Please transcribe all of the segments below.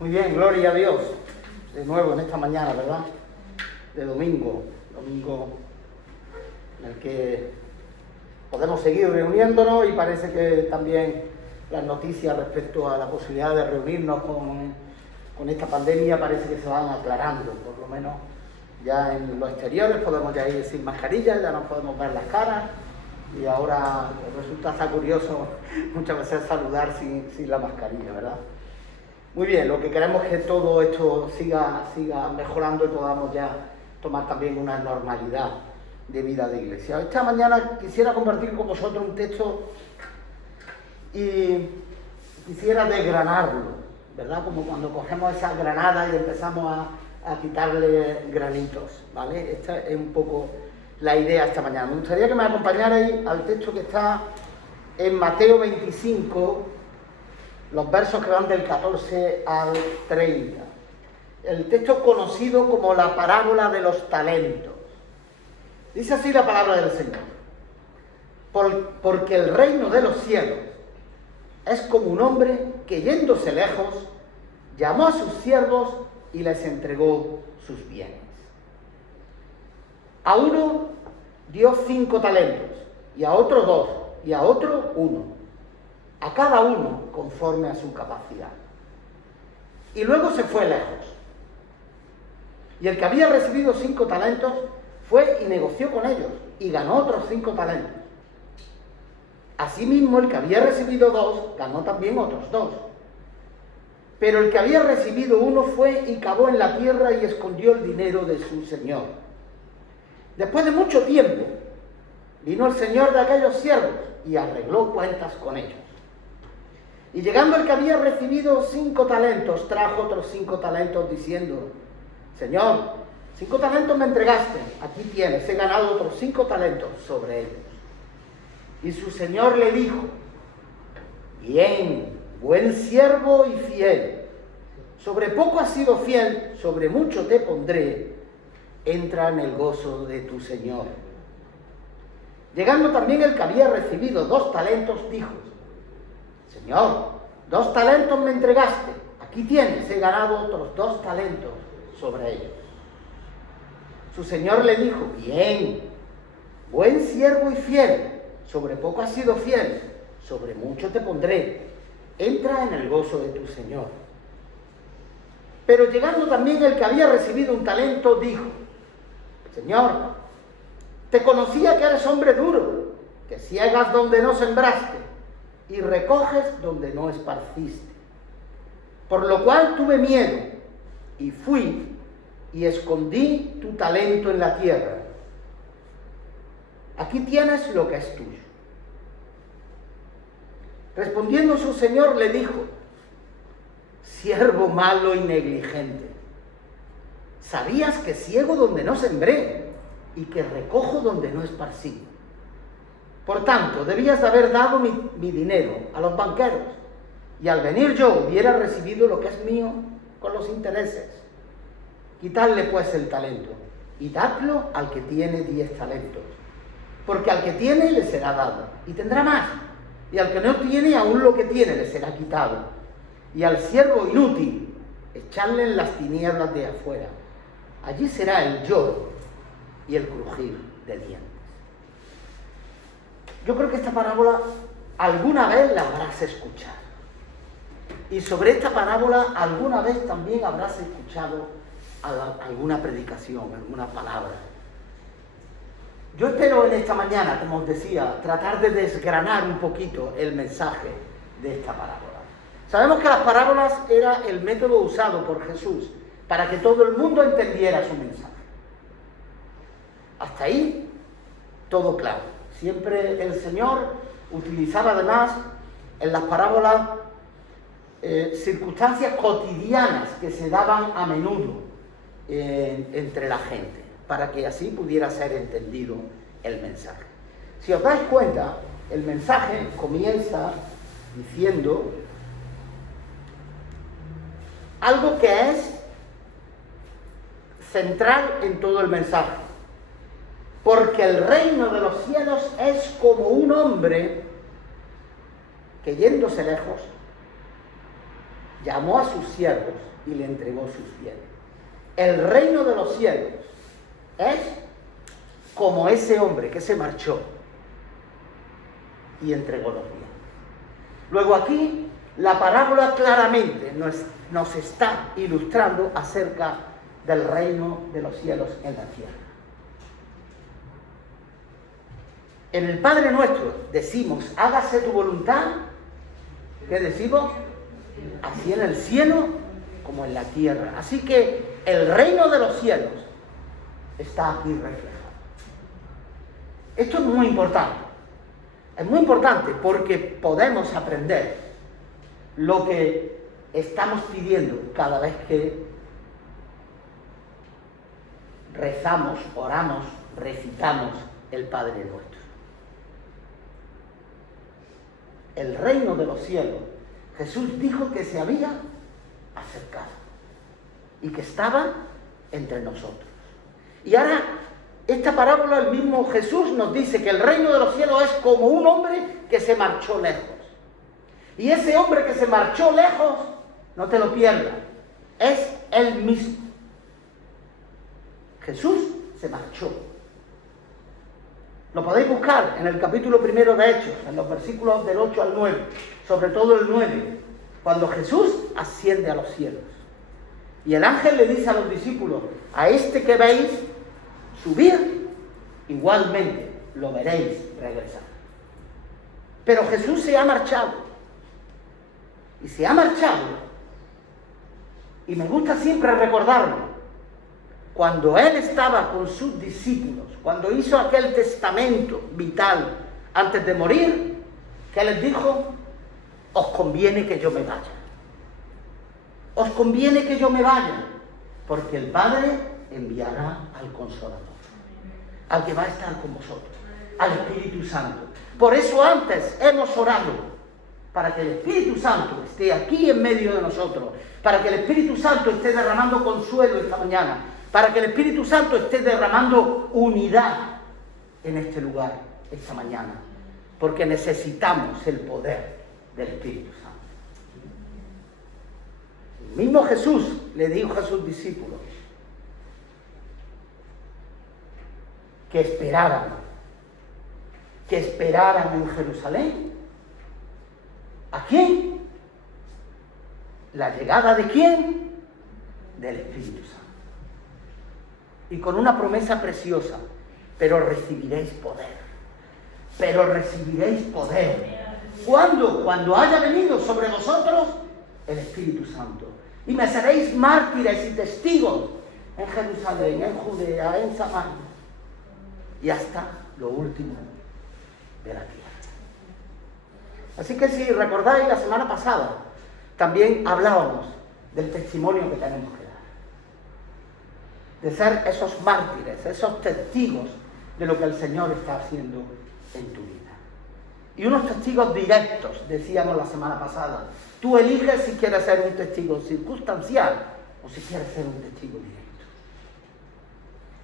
Muy bien, gloria a Dios. De nuevo en esta mañana, ¿verdad? De domingo en el que podemos seguir reuniéndonos y parece que también las noticias respecto a la posibilidad de reunirnos con esta pandemia parece que se van aclarando, por lo menos ya en los exteriores podemos ya ir sin mascarilla, ya nos podemos ver las caras y ahora resulta hasta curioso muchas veces saludar sin la mascarilla, ¿verdad? Muy bien, lo que queremos es que todo esto siga mejorando y podamos ya tomar también una normalidad de vida de iglesia. Esta mañana quisiera compartir con vosotros un texto y quisiera desgranarlo, ¿verdad? Como cuando cogemos esa granada y empezamos a quitarle granitos, ¿vale? Esta es un poco la idea esta mañana. Me gustaría que me acompañarais al texto que está en Mateo 25, los versos que van del 14 al 30. El texto conocido como la parábola de los talentos. Dice así la palabra del Señor. Porque el reino de los cielos es como un hombre que, yéndose lejos, llamó a sus siervos y les entregó sus bienes. A uno dio 5 talentos, y a otro 2, y a otro 1. A cada uno conforme a su capacidad. Y luego se fue lejos. Y el que había recibido 5 talentos fue y negoció con ellos, y ganó otros 5 talentos. Asimismo, el que había recibido 2, ganó también otros 2. Pero el que había recibido 1 fue y cavó en la tierra y escondió el dinero de su señor. Después de mucho tiempo, vino el señor de aquellos siervos y arregló cuentas con ellos. Y llegando el que había recibido 5 talentos, trajo otros 5 talentos diciendo: Señor, 5 talentos me entregaste, aquí tienes, he ganado otros 5 talentos sobre ellos. Y su señor le dijo: Bien, buen siervo y fiel, sobre poco has sido fiel, sobre mucho te pondré, entra en el gozo de tu señor. Llegando también el que había recibido 2 talentos, dijo: Señor, 2 talentos me entregaste, aquí tienes, he ganado otros 2 talentos sobre ellos. Su señor le dijo: Bien, buen siervo y fiel, sobre poco has sido fiel, sobre mucho te pondré, entra en el gozo de tu señor. Pero llegando también el que había recibido 1 talento, dijo: Señor, te conocía que eres hombre duro, que ciegas donde no sembraste y recoges donde no esparciste. Por lo cual tuve miedo y fui y escondí tu talento en la tierra. Aquí tienes lo que es tuyo. Respondiendo su señor le dijo: Siervo malo y negligente, sabías que ciego donde no sembré y que recojo donde no esparcí. Por tanto, debías de haber dado mi dinero a los banqueros, y al venir yo hubiera recibido lo que es mío con los intereses. Quitadle pues el talento, y dadlo al que tiene 10 talentos. Porque al que tiene le será dado, y tendrá más, y al que no tiene aún lo que tiene le será quitado. Y al siervo inútil, echadle en las tinieblas de afuera. Allí será el lloro y el crujir de dientes. Yo creo que esta parábola alguna vez la habrás escuchado. Y sobre esta parábola alguna vez también habrás escuchado alguna predicación, alguna palabra. Yo espero en esta mañana, como os decía, tratar de desgranar un poquito el mensaje de esta parábola. Sabemos que las parábolas era el método usado por Jesús para que todo el mundo entendiera su mensaje. Hasta ahí, todo claro. Siempre el Señor utilizaba además en las parábolas circunstancias cotidianas que se daban a menudo entre la gente, para que así pudiera ser entendido el mensaje. Si os dais cuenta, el mensaje comienza diciendo algo que es central en todo el mensaje. Porque el reino de los cielos es como un hombre que, yéndose lejos, llamó a sus siervos y le entregó sus bienes. El reino de los cielos es como ese hombre que se marchó y entregó los bienes. Luego aquí la parábola claramente nos está ilustrando acerca del reino de los cielos en la tierra. En el Padre Nuestro decimos, hágase tu voluntad. ¿Qué decimos? Así en el cielo como en la tierra. Así que el reino de los cielos está aquí reflejado. Esto es muy importante. Es muy importante porque podemos aprender lo que estamos pidiendo cada vez que rezamos, oramos, recitamos el Padre Nuestro. El reino de los cielos, Jesús dijo que se había acercado y que estaba entre nosotros. Y ahora, esta parábola, el mismo Jesús nos dice que el reino de los cielos es como un hombre que se marchó lejos. Y ese hombre que se marchó lejos, no te lo pierdas, es él mismo. Jesús se marchó. Lo podéis buscar en el capítulo 1 de Hechos, en los versículos del 8 al 9, sobre todo el 9, cuando Jesús asciende a los cielos. Y el ángel le dice a los discípulos, a este que veis subir, igualmente lo veréis regresar. Pero Jesús se ha marchado. Y se ha marchado. Y me gusta siempre recordarlo. Cuando Él estaba con sus discípulos, cuando hizo aquel testamento vital antes de morir, ¿qué les dijo? Os conviene que yo me vaya. Os conviene que yo me vaya, porque el Padre enviará al Consolador, al que va a estar con vosotros, al Espíritu Santo. Por eso antes hemos orado, para que el Espíritu Santo esté aquí en medio de nosotros, para que el Espíritu Santo esté derramando consuelo esta mañana, para que el Espíritu Santo esté derramando unidad en este lugar esta mañana, porque necesitamos el poder del Espíritu Santo. El mismo Jesús le dijo a sus discípulos que esperaran en Jerusalén. ¿A quién? ¿La llegada de quién? Del Espíritu Santo. Y con una promesa preciosa, pero recibiréis poder. Pero recibiréis poder. ¿Cuándo? Cuando haya venido sobre vosotros el Espíritu Santo. Y me seréis mártires y testigos en Jerusalén, en Judea, en Samaria y hasta lo último de la tierra. Así que si recordáis, la semana pasada también hablábamos del testimonio que tenemos que dar. De ser esos mártires, esos testigos de lo que el Señor está haciendo en tu vida. Y unos testigos directos, decíamos la semana pasada. Tú eliges si quieres ser un testigo circunstancial o si quieres ser un testigo directo.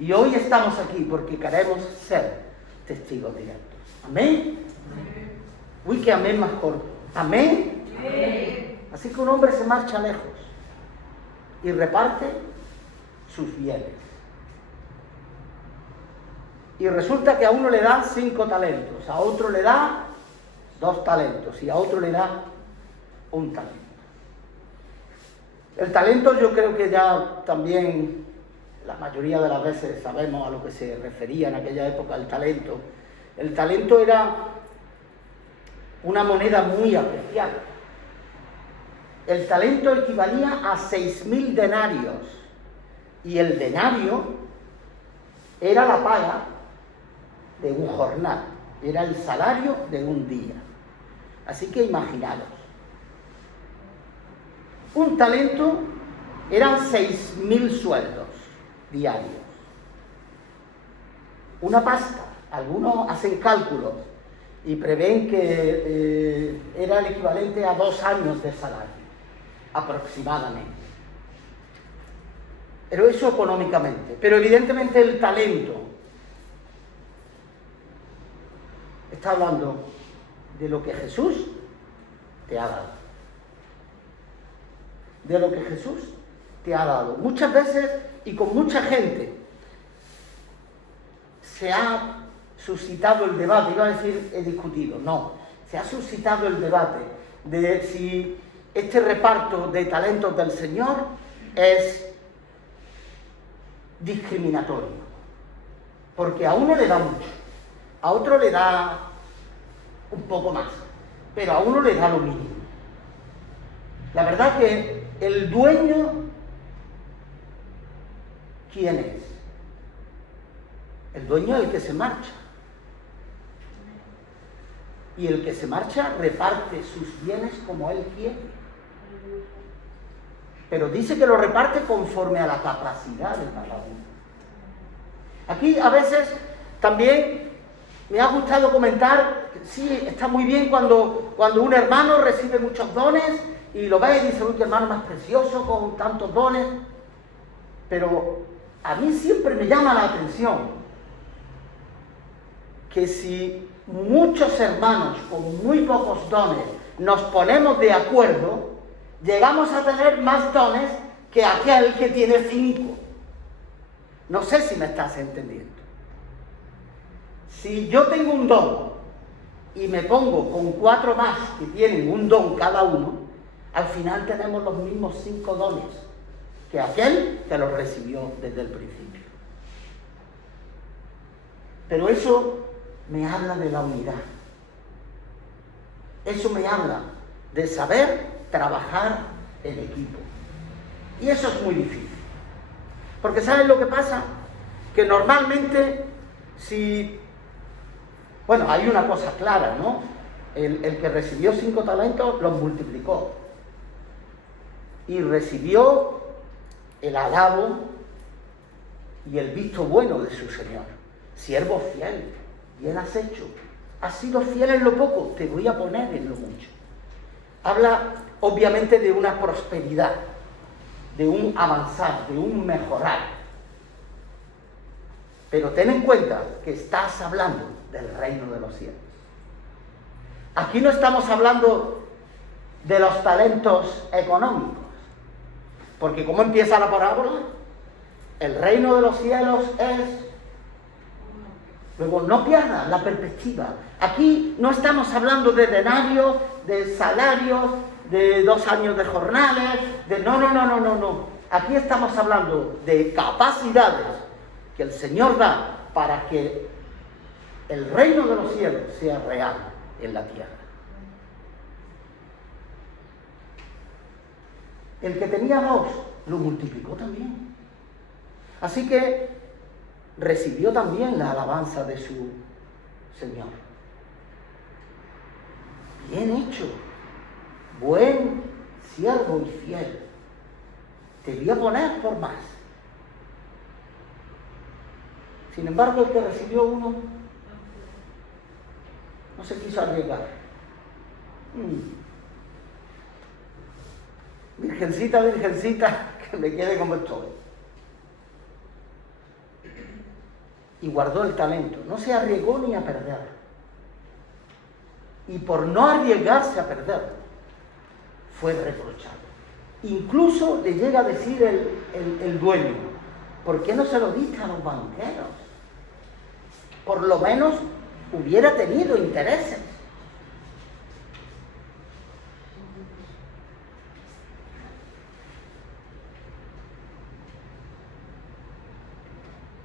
Y hoy estamos aquí porque queremos ser testigos directos. ¿Amén? Uy, que amén más corto. ¿Amén? Así que un hombre se marcha lejos y reparte sus bienes. Y resulta que a uno le dan 5 talentos, a otro le da 2 talentos y a otro le da 1 talento. El talento, yo creo que ya también la mayoría de las veces sabemos a lo que se refería en aquella época el talento. El talento era una moneda muy apreciada. El talento equivalía a 6.000 denarios y el denario era la paga de un jornal, era el salario de un día. Así que imaginaros, un talento eran 6.000 sueldos diarios. Una pasta, algunos hacen cálculos y prevén que era el equivalente a 2 años de salario, aproximadamente. Pero eso económicamente. Pero evidentemente el talento está hablando de lo que Jesús te ha dado. de lo que Jesús te ha dado. Muchas veces y con mucha gente se ha suscitado el debate, iba a decir he discutido, no, se ha suscitado el debate de si este reparto de talentos del Señor es discriminatorio, porque a uno le da mucho, a otro le da un poco más, pero a uno le da lo mínimo. La verdad que el dueño, ¿quién es? El dueño es el que se marcha. Y el que se marcha reparte sus bienes como él quiere. Pero dice que lo reparte conforme a la capacidad de cada uno. Aquí a veces también me ha gustado comentar, sí, está muy bien cuando un hermano recibe muchos dones y lo ve y dice, uy, qué hermano más precioso con tantos dones. Pero a mí siempre me llama la atención que si muchos hermanos con muy pocos dones nos ponemos de acuerdo, llegamos a tener más dones que aquel que tiene 5. No sé si me estás entendiendo. Si yo tengo un don y me pongo con 4 más que tienen un don cada uno, al final tenemos los mismos 5 dones que aquel que los recibió desde el principio. Pero eso me habla de la unidad. Eso me habla de saber trabajar en equipo. Y eso es muy difícil. Porque ¿saben lo que pasa? Que normalmente bueno, hay una cosa clara, ¿no? El que recibió 5 talentos los multiplicó. Y recibió el alabo y el visto bueno de su Señor. Siervo fiel, bien has hecho. Has sido fiel en lo poco, te voy a poner en lo mucho. Habla obviamente de una prosperidad, de un avanzar, de un mejorar. Pero ten en cuenta que estás hablando del reino de los cielos. Aquí no estamos hablando de los talentos económicos, porque ¿cómo empieza la parábola? El reino de los cielos es... Luego, no pierdas la perspectiva. Aquí no estamos hablando de denarios, de salarios, de 2 años de jornales, no. Aquí estamos hablando de capacidades que el Señor da para que el reino de los cielos sea real en la tierra. El que tenía 2 lo multiplicó también. Así que recibió también la alabanza de su Señor. Bien hecho, buen siervo y fiel. Te voy a poner por más. Sin embargo, el que recibió 1 no se quiso arriesgar. Virgencita, que me quede como estoy. Y guardó el talento. No se arriesgó ni a perder. Y por no arriesgarse a perder, fue reprochado. Incluso le llega a decir el dueño, ¿por qué no se lo diste a los banqueros? Por lo menos hubiera tenido intereses.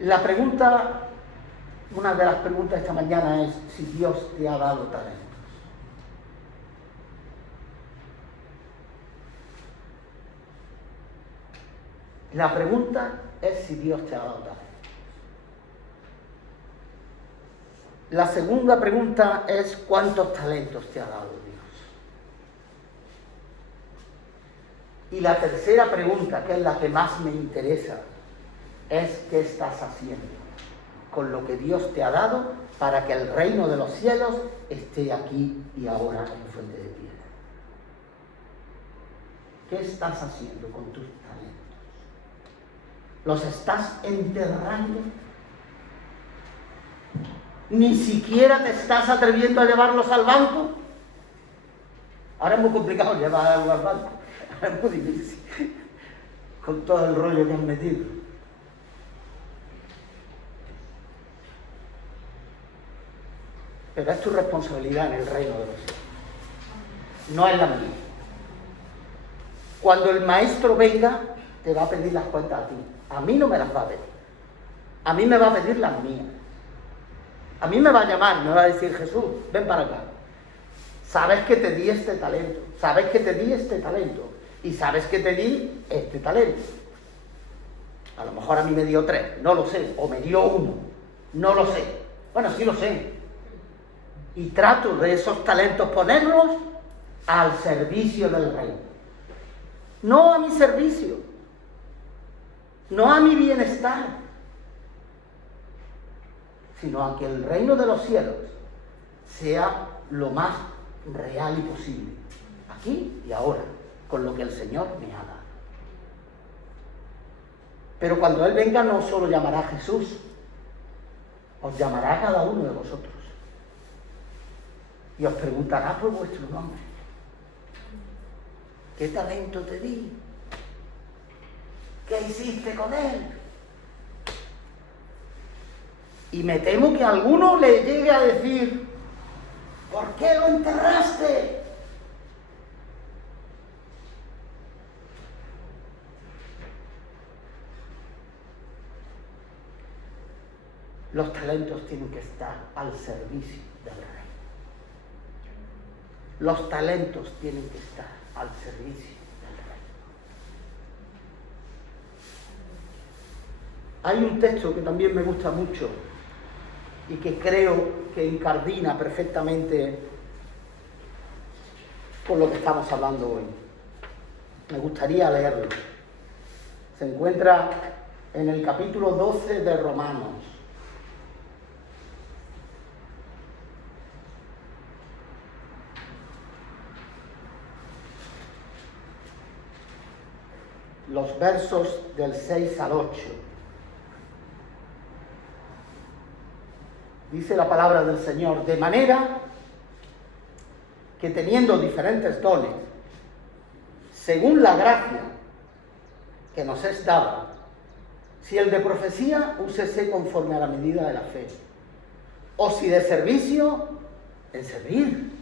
La pregunta, una de las preguntas esta mañana es si Dios te ha dado talentos. La pregunta es si Dios te ha dado talentos. La segunda pregunta es ¿cuántos talentos te ha dado Dios? Y la tercera pregunta, que es la que más me interesa, es ¿qué estás haciendo con lo que Dios te ha dado para que el reino de los cielos esté aquí y ahora en Fuente de Piedra? ¿Qué estás haciendo con tus talentos? ¿Los estás enterrando? ¿Ni siquiera te estás atreviendo a llevarlos al banco? Ahora es muy complicado llevar algo al banco. Es muy difícil, con todo el rollo que han metido. Pero es tu responsabilidad en el reino de los cielos, no es la mía. Cuando el maestro venga, te va a pedir las cuentas a ti. A mí no me las va a pedir. A mí me va a pedir las mías. A mí me va a llamar, me va a decir: Jesús, ven para acá. Sabes que te di este talento, sabes que te di este talento, y sabes que te di este talento. A lo mejor a mí me dio 3, no lo sé, o me dio 1, no lo sé. Bueno, sí lo sé. Y trato de esos talentos ponerlos al servicio del reino. No a mi servicio, no a mi bienestar, sino a que el reino de los cielos sea lo más real y posible, aquí y ahora, con lo que el Señor me ha dado. Pero cuando Él venga, no solo llamará a Jesús, os llamará a cada uno de vosotros y os preguntará por vuestro nombre. ¿Qué talento te di? ¿Qué hiciste con él? Y me temo que a alguno le llegue a decir: ¿por qué lo enterraste? Los talentos tienen que estar al servicio del reino. Los talentos tienen que estar al servicio del reino. Hay un texto que también me gusta mucho y que creo que incardina perfectamente con lo que estamos hablando hoy. Me gustaría leerlo. Se encuentra en el capítulo 12 de Romanos. Los versos del 6 al 8. Dice la palabra del Señor: de manera que teniendo diferentes dones, según la gracia que nos es dada, si el de profecía, úsese conforme a la medida de la fe, o si de servicio, en servir,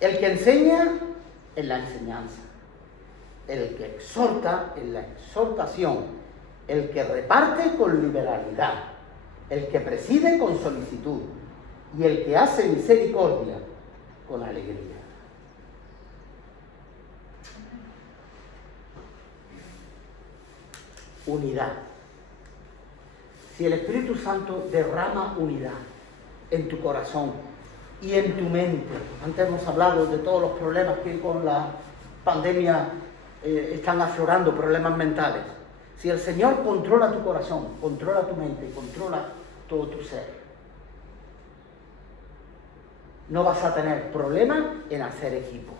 el que enseña, en la enseñanza, el que exhorta, en la exhortación, el que reparte, con liberalidad, el que preside, con solicitud, y el que hace misericordia, con alegría. Unidad. Si el Espíritu Santo derrama unidad en tu corazón y en tu mente, antes hemos hablado de todos los problemas que con la pandemia están aflorando, problemas mentales. Si el Señor controla tu corazón, controla tu mente, controla todo tu ser, no vas a tener problema en hacer equipo.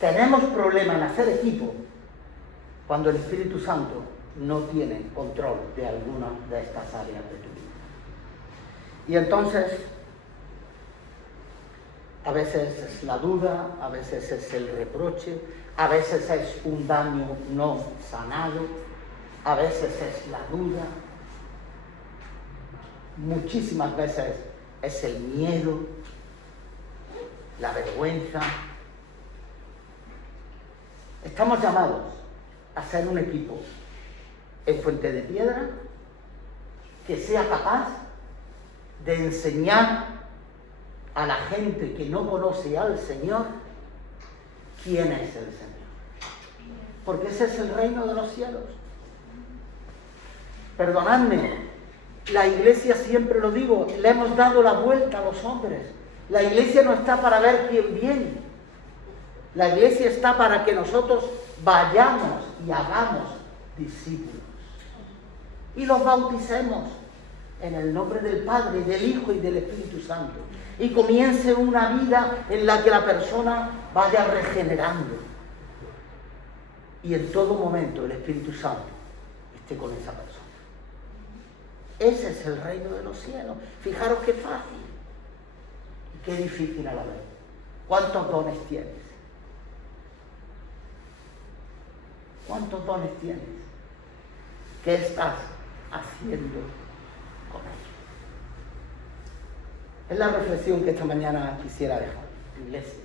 Tenemos problema en hacer equipo cuando el Espíritu Santo no tiene control de alguna de estas áreas de tu vida. Y entonces, a veces es la duda, a veces es el reproche, a veces es un daño no sanado, a veces es la duda, muchísimas veces es el miedo, la vergüenza. Estamos llamados a ser un equipo en Fuente de Piedra que sea capaz de enseñar a la gente que no conoce al Señor quién es el Señor. Porque ese es el reino de los cielos. Perdonadme, la iglesia, siempre lo digo, le hemos dado la vuelta a los hombres. La iglesia no está para ver quién viene. La iglesia está para que nosotros vayamos y hagamos discípulos. Y los bauticemos en el nombre del Padre, del Hijo y del Espíritu Santo. Y comience una vida en la que la persona vaya regenerando. Y en todo momento el Espíritu Santo esté con esa persona. Ese es el reino de los cielos. Fijaros qué fácil y qué difícil a la vez. ¿Cuántos dones tienes? ¿Cuántos dones tienes? ¿Qué estás haciendo con ellos? Es la reflexión que esta mañana quisiera dejar, iglesia.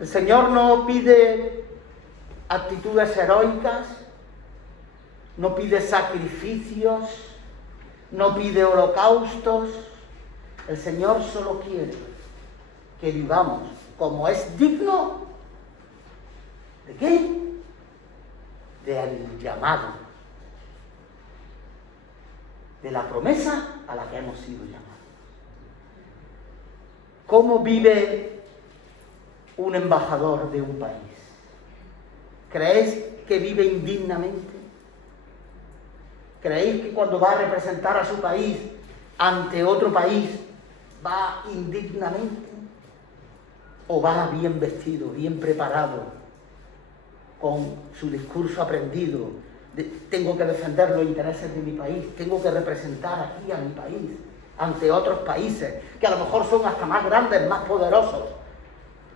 El Señor no pide actitudes heroicas, no pide sacrificios, no pide holocaustos. El Señor solo quiere que vivamos como es digno. ¿De qué? Del llamado, de la promesa a la que hemos sido llamados. ¿Cómo vive un embajador de un país? ¿Creéis que vive indignamente? ¿Creéis que cuando va a representar a su país ante otro país va indignamente? ¿O va bien vestido, bien preparado, con su discurso aprendido? Tengo que defender los intereses de mi país, tengo que representar aquí a mi país ante otros países que a lo mejor son hasta más grandes, más poderosos,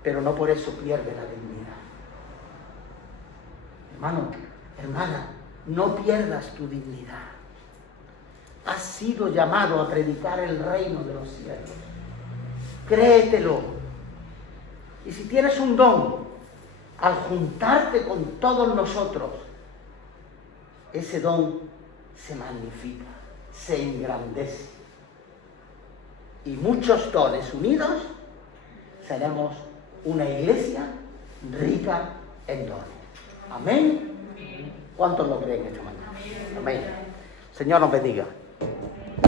pero no por eso pierde la dignidad. Hermano, hermana, no pierdas tu dignidad. Has sido llamado a predicar el reino de los cielos. Créetelo. Y si tienes un don, al juntarte con todos nosotros, ese don se magnifica, se engrandece. Y muchos dones unidos seremos una iglesia rica en dones. Amén. ¿Cuántos lo creen esta mañana? Amén. Señor nos bendiga.